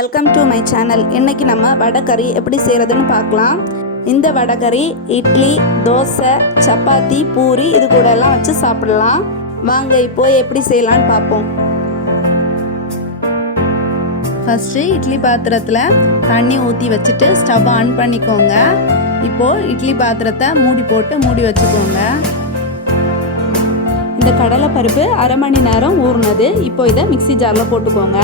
Welcome to my channel. இன்றைக்கி நம்ம வடைக்கறி எப்படி செய்கிறதுன்னு பார்க்கலாம். இந்த வடைக்கறி இட்லி, தோசை, சப்பாத்தி, பூரி இது கூட எல்லாம் வச்சு சாப்பிடலாம். வாங்க இப்போ எப்படி செய்யலான்னு பார்ப்போம். ஃபஸ்ட்டு இட்லி பாத்திரத்தில் தண்ணி ஊற்றி வச்சுட்டு ஸ்டவ் ஆன் பண்ணிக்கோங்க. இப்போது இட்லி பாத்திரத்தை மூடி வச்சுக்கோங்க. இந்த கடலைப்பருப்பு அரை மணி நேரம் ஊறினது. இப்போ இதை மிக்ஸி ஜாரில் போட்டுக்கோங்க.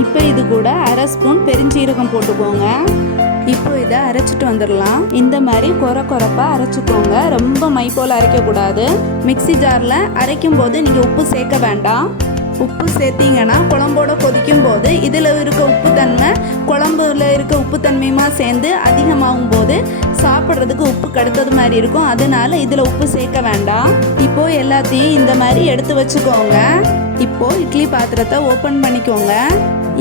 இப்போ இது கூட அரை ஸ்பூன் பெருஞ்சீரகம் போட்டுக்கோங்க. இப்போ இதை அரைச்சிட்டு வந்துடலாம். இந்த மாதிரி கொரப்பாக அரைச்சிக்கோங்க. ரொம்ப மை போல் அரைக்கக்கூடாது. மிக்ஸி ஜாரில் அரைக்கும் போது நீங்கள் உப்பு சேர்க்க வேண்டாம். உப்பு சேர்த்திங்கன்னா குழம்போட கொதிக்கும் போது இதில் இருக்க உப்புத்தன்மை குழம்புல இருக்க உப்புத்தன்மையுமா சேர்ந்து அதிகமாகும் போது சாப்பிட்றதுக்கு உப்பு கடுத்தது மாதிரி இருக்கும். அதனால இதில் உப்பு சேர்க்க வேண்டாம். இப்போது எல்லாத்தையும் இந்த மாதிரி எடுத்து வச்சுக்கோங்க. இப்போது இட்லி பாத்திரத்தை ஓப்பன் பண்ணிக்கோங்க.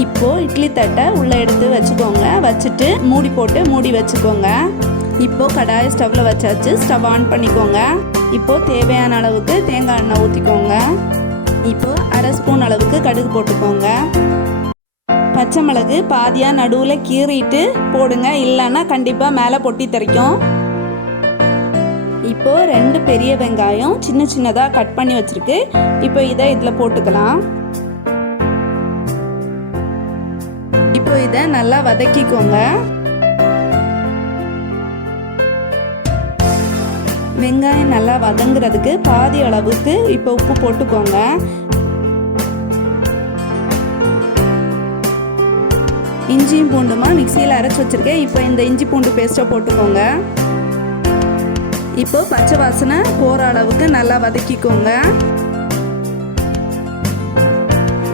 இப்போது இட்லி தட்டை உள்ளே எடுத்து வச்சுக்கோங்க. வச்சுட்டு மூடி வச்சுக்கோங்க. இப்போது கடாயை ஸ்டவ்வில் வச்சாச்சு. ஸ்டவ் ஆன் பண்ணிக்கோங்க. இப்போது தேவையான அளவுக்கு தேங்காய் எண்ணெய் ஊற்றிக்கோங்க. இப்போது அரை ஸ்பூன் அளவுக்கு கடுகு போட்டுக்கோங்க. பச்சை மிளகு பாதியாக நடுவில் கீறிட்டு போடுங்க, இல்லைன்னா கண்டிப்பாக மேலே பொட்டி தெறிக்கும். இப்போது 2 பெரிய வெங்காயம் சின்னதாக கட் பண்ணி வச்சுருக்கு. இப்போ இதை இதில் போட்டுக்கலாம். இப்போ இதை நல்லா வதக்கிக்கோங்க. வெங்காயம் நல்லா வதங்குறதுக்கு பாதி அளவுக்கு இப்போ உப்பு போட்டுக்கோங்க. இஞ்சியும் பூண்டுமா மிக்சியில் அரைச்சி வச்சுருக்கேன். இப்போ இந்த இஞ்சி பூண்டு பேஸ்ட்டை போட்டுக்கோங்க. இப்போ பச்சை வாசனை போகிற அளவுக்கு நல்லா வதக்கிக்கோங்க.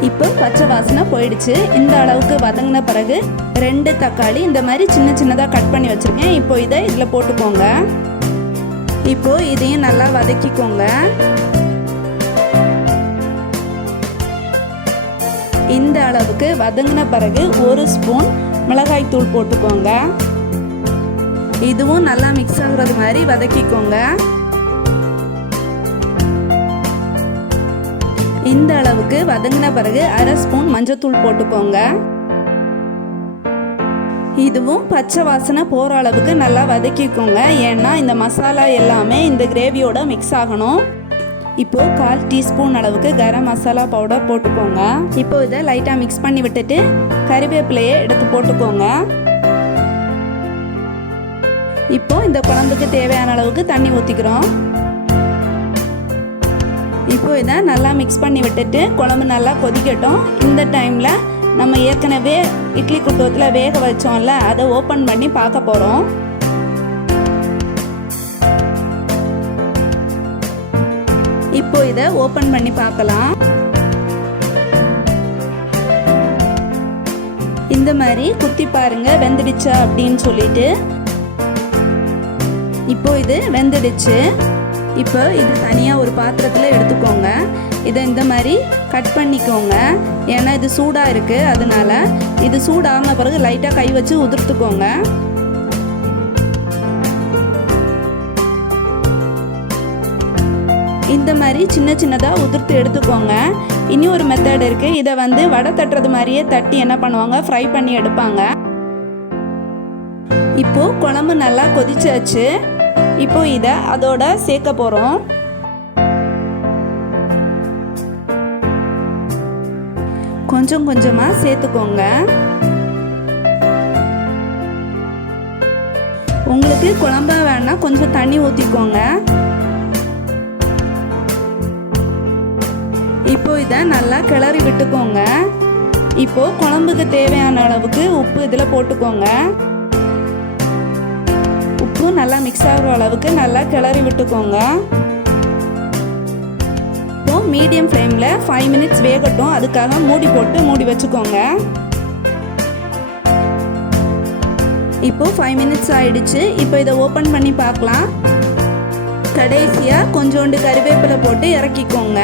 இப்போ பச்சை வாசனை போயிடுச்சு. இந்த அளவுக்கு வதங்கின பிறகு 2 தக்காளி இந்த மாதிரி சின்னதாக கட் பண்ணி வச்சுருக்கேன். இப்போ இதை இதில் போட்டுக்கோங்க. இப்போ இதையும் நல்லா வதக்கிக்கோங்க. இந்த அளவுக்கு வதங்கின பிறகு 1 ஸ்பூன் மிளகாய் தூள் போட்டுக்கோங்க. இதுவும் நல்லா மிக்ஸ் ஆகுறது மாதிரி வதக்கிக்கோங்க. இந்த அளவுக்கு வதங்கின பிறகு அரை ஸ்பூன் மஞ்சத்தூள் போட்டுக்கோங்க. இதுவும் பச்சை வாசனை போகிற அளவுக்கு நல்லா வதக்கிக்கோங்க. ஏன்னா இந்த மசாலா எல்லாமே இந்த கிரேவியோட மிக்ஸ் ஆகணும். இப்போது 1/4 டீஸ்பூன் அளவுக்கு கரம் மசாலா பவுடர் போட்டுக்கோங்க. இப்போ இதை லைட்டாக மிக்ஸ் பண்ணி விட்டுட்டு கறிவேப்பிலையை எடுத்து போட்டுக்கோங்க. இப்போ இந்த குழம்புக்கு தேவையான அளவுக்கு தண்ணி ஊற்றிக்கிறோம். இப்போ இதை நல்லா மிக்ஸ் பண்ணி விட்டுட்டு குழம்பு நல்லா கொதிக்கட்டும். இந்த டைமில் நம்ம ஏற்கனவே இட்லி குட்டத்தில் வேக வச்சோம்ல, அதை ஓப்பன் பண்ணி பார்க்க போகிறோம். இப்போ இதை ஓப்பன் பண்ணி பார்க்கலாம். இந்த மாதிரி குத்தி பாருங்க வெந்துடுச்சா அப்படின்னு சொல்லிட்டு. இப்போ இது வெந்துடுச்சு. இப்போ இது தனியாக ஒரு பாத்திரத்தில் எடுத்துக்கோங்க. இதை இந்த மாதிரி கட் பண்ணிக்கோங்க. ஏன்னா இது சூடாக இருக்குது, அதனால இது சூடான பிறகு லைட்டாக கை வச்சு உதிர்த்துக்கோங்க. இந்த மாதிரி சின்னதாக உதிர்த்து எடுத்துக்கோங்க. இனி ஒரு மெத்தட் இருக்குது. இதை வடை தட்டுறது மாதிரியே தட்டி என்ன பண்ணுவாங்க, ஃப்ரை பண்ணி எடுப்பாங்க. இப்போது குழம்பு நல்லா கொதிச்சாச்சு. இப்போ இதை அதோட சேர்க்க போகிறோம். கொஞ்சமாக சேர்த்துக்கோங்க. உங்களுக்கு குழம்பா வேணா கொஞ்சம் தண்ணி ஊற்றிக்கோங்க. இப்போ இதை நல்லா கிளறி விட்டுக்கோங்க. இப்போ குழம்புக்கு தேவையான அளவுக்கு உப்பு இதில் போட்டுக்கோங்க. உப்பு நல்லா மிக்ஸ் ஆகிற அளவுக்கு நல்லா கிளறி விட்டுக்கோங்க. இப்போ மீடியம் ஃப்ளேமில் 5 மினிட்ஸ் வேகட்டும். அதுக்காக மூடி வச்சுக்கோங்க. இப்போ 5 மினிட்ஸ் ஆயிடுச்சு. இப்போ இதை ஓப்பன் பண்ணி பார்க்கலாம். கடைசியாக கொஞ்சோண்டு கறிவேப்பிலை போட்டு இறக்கிக்கோங்க.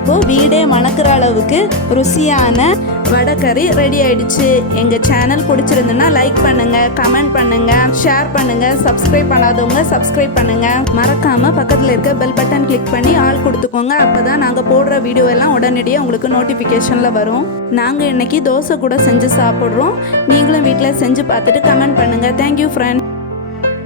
இப்போ இப்போது வீடே மணக்கிற அளவுக்கு ருசியான வடைக்கறி ரெடி ஆயிடுச்சு. எங்கள் சேனல் பிடிச்சிருந்துன்னா லைக் பண்ணுங்கள், கமெண்ட் பண்ணுங்கள், ஷேர் பண்ணுங்கள். சப்ஸ்கிரைப் பண்ணாதவங்க சப்ஸ்கிரைப் பண்ணுங்கள். மறக்காமல் பக்கத்தில் இருக்க பெல் பட்டன் கிளிக் பண்ணி ஆல் கொடுத்துக்கோங்க. அப்போ தான் நாங்கள் போடுற வீடியோ எல்லாம் உடனடியாக உங்களுக்கு நோட்டிஃபிகேஷனில் வரும். நாங்கள் இன்றைக்கி தோசை கூட செஞ்சு சாப்பிட்றோம். நீங்களும் வீட்டில் செஞ்சு பார்த்துட்டு கமெண்ட் பண்ணுங்கள். Thank you friend.